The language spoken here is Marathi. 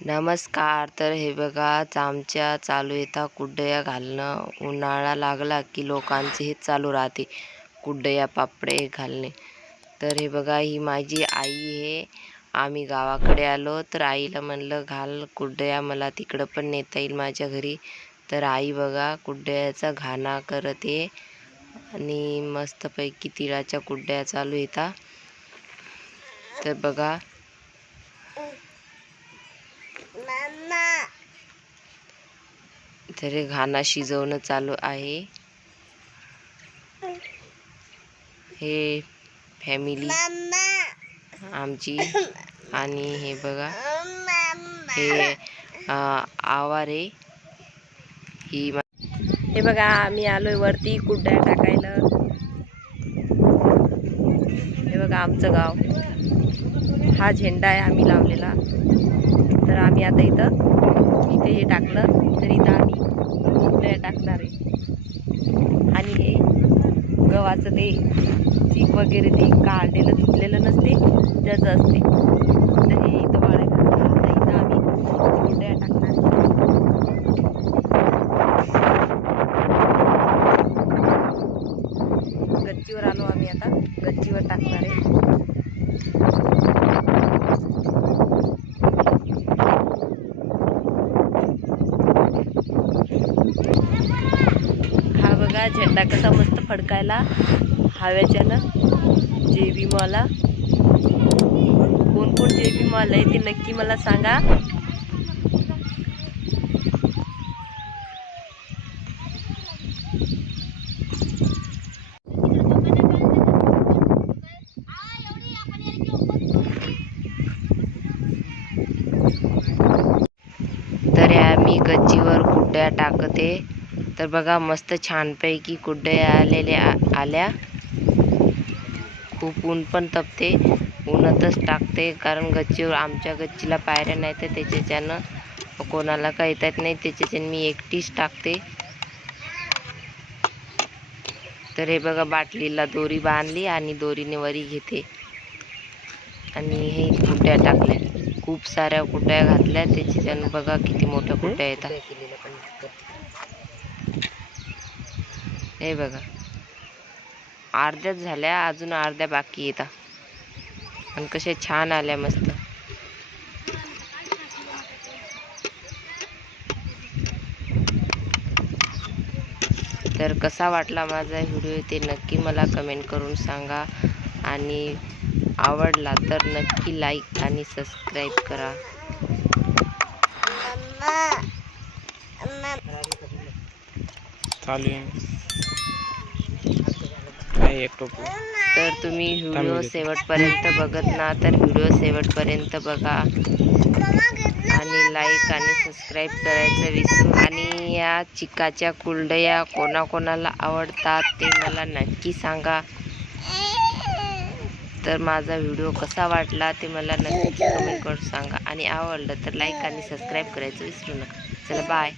नमस्कार. तर हे बघा आमच्या चालू येता कुड्डया घालणं. उन्हाळा लागला की लोकांचे हे चालू राहते कुड्डया पापडे घालणे. तर हे बघा ही माझी आई आहे. आम्ही गावाकडे आलो तर आईला म्हणलं घाल कुड्डया, मला तिकडं पण नेता येईल माझ्या घरी. तर आई बघा कुड्डयाचा घाणा करते आणि मस्तपैकी तिळाच्या कुड्डया चालू येतात. तर बघा तर हे घाणा शिजवणं चालू आहे. हे फॅमिली आमची. आणि हे बघा हे आवारे ही. हे बघा आम्ही आलोय वरती कुड्डया टाकायला. हे बघा आमचं गाव, हा झेंडा आहे आम्ही लावलेला. तर आम्ही आता इथे हे टाकलं तर इथं आम्ही कुड्डया टाकणार आहे. आणि हे गव्हाचं ते चीक वगैरे ते काढलेलं धुतलेलं नसते त्याचं असते. तर हे इथं वाळा घातलं तर इथं आम्ही कुड्डया टाकणार आहे. गच्चीवर आलो आम्ही, आता गच्चीवर टाकणार आहे. हा बघा झेंडा कसा मस्त फडकायला हव्याच्यानं. जय भीमवाला. कोण कोण जय भीमवाला आहे ते नक्की मला सांगा. तर मी गच्चीवर कुड्डया टाकते. तर बघा मस्त छानपैकी कुड्डया आल्या. खूप ऊन पण तपते, ऊनतच टाकते कारण गच्चीवर आमच्या गच्चीला पायऱ्या नाही तर त्याच्याच्यानं कोणाला काही येतात नाही, त्याच्याच्यानं मी एकटीच टाकते. तर हे बघा बाटलीला दोरी बांधली आणि दोरीने वरी घेते आणि हे कुड्डया टाकल्या. खूप साऱ्या कुड्डया घातल्या, त्याच्याच्यानं बघा किती मोठ्या कुड्डया येतात. हे बघा अर्ध्याच झाल्या, अजून अर्ध्या बाकी येतात. आणि कशा छान आल्या मस्त. तर कसा वाटला माझा व्हिडिओ ते नक्की मला कमेंट करून सांगा. आणि आवडला तर नक्की लाईक आणि सबस्क्राईब करा. तर तुम्ही व्हिडिओ शेवटपर्यंत बघत ना तर व्हिडिओ शेवटपर्यंत बघा आणि लाईक आणि सबस्क्राईब करायचं विसरू. आणि या चिकाच्या कुड्डया कोणाकोणाला आवडतात ते मला नक्की सांगा. तर माझा व्हिडिओ कसा वाटला ते मला नक्की कमेंट करून सांगा. आणि आवडलं तर लाईक आणि सबस्क्राईब करायचं विसरू नका. चला बाय.